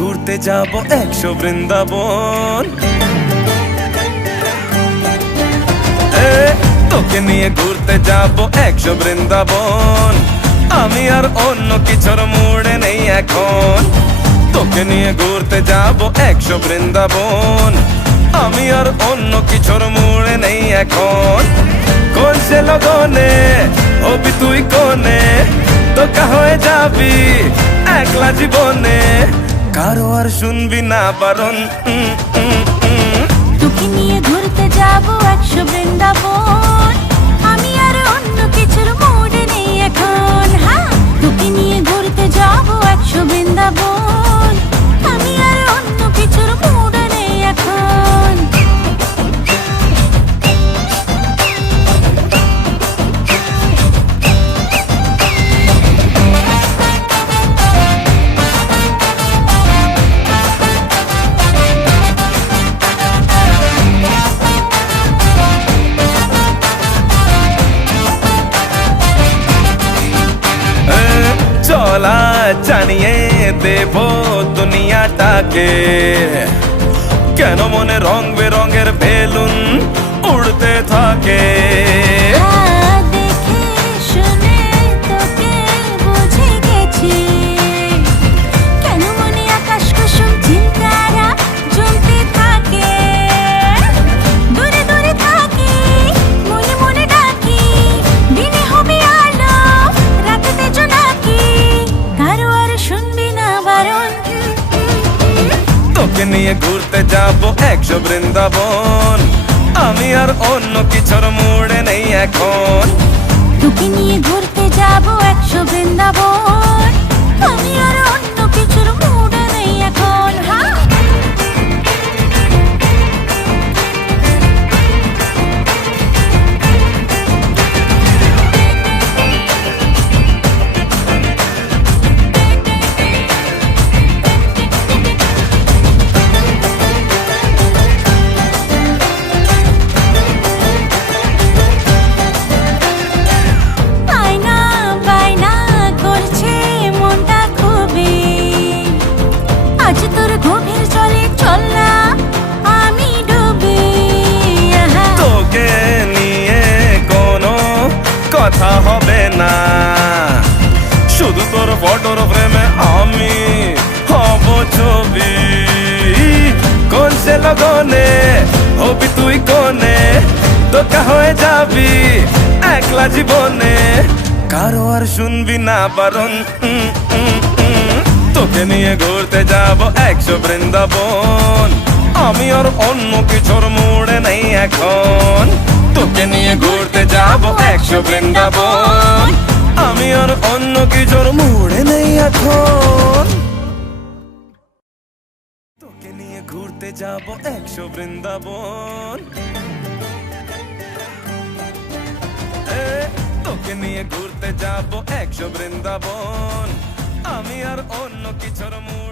ঘুরতে যাব 100 বৃন্দাবন। তোকে নিয়ে ঘুরতে যাব 100 বৃন্দাবন। আমি আর অন্য কিছুর মুড়ে নেই এখন। তোকে নিয়ে ঘুরতে যাব 100 বৃন্দাবন। আমি আর অন্য কিছুর মুড়ে নেই এখন। কোন সে লগনে হবি তুই কোনে, তোকা হয়ে যাবি একলা জীবনে। কারো আর শুনবি না বারণ। তোকে নিয়ে ঘুরতে যাব 100 বৃন্দাবন। আমি আর অন্য কিছুর মুডে নেই এখন। হ্যাঁ, তোকে নিয়ে ঘুরতে যাব 100 বৃন্দাবন। আমি আর অন্য কিছুর মুডে নেই এখন। চলা জানিয়ে দেব দুনিয়াটাকে, কেন মনে রং বেরঙের বেলুন উড়তে থাকে। দেখে শুনে তোকে বুঝে গেছি, কেন মনে আকাশ কুসুম চিন্তারা জমতে থাকে। দূরে দূরে থাকি, মনে মনে ডাকি, দিনে হবে আলো রাতেতে জোনাকি। কারো আর শুনবি না বারণ। তোকে নিয়ে ঘুরতে যাব 100 বৃন্দাবন। আমি আর অন্য কিছুর মুড়ে নেই এখন। তোকে নিয়ে ঘুরতে যাব 100 বৃন্দাবন। আমি আর অন্য কিছুর মুডে নেই এখন। হ্যাঁ, আয়না বায়না করছে মনটা খুবই। আজ তোর গভীর জলে চল না আমি ডুবি। আহা, তোকে নিয়ে কোনো কথা হবে না, শুধু তোর ফটোর ফ্রেমে আমি হব ছবি। কোন সে লগনে হবি তুই কোনে, তোকা হয়ে যাবি একলা জীবনে। কারো আর শুনবি না বারণ। তোকে নিয়ে ঘুরতে যাব 100 বৃন্দাবন। আমি আর অন্য কিছুর মুড়ে নেই এখন। তোকে নিয়ে ঘুরতে যাব 100 বৃন্দাবন। আমি আর অন্য কিছুর মুড়ে নেই এখন। তোকে নিয়ে ঘুরতে যাব 100 বৃন্দাবন। তোকে নিয়ে ঘুরতে যাব 100 বৃন্দাবন। আমি আর অন্য কিছুর মুড়ে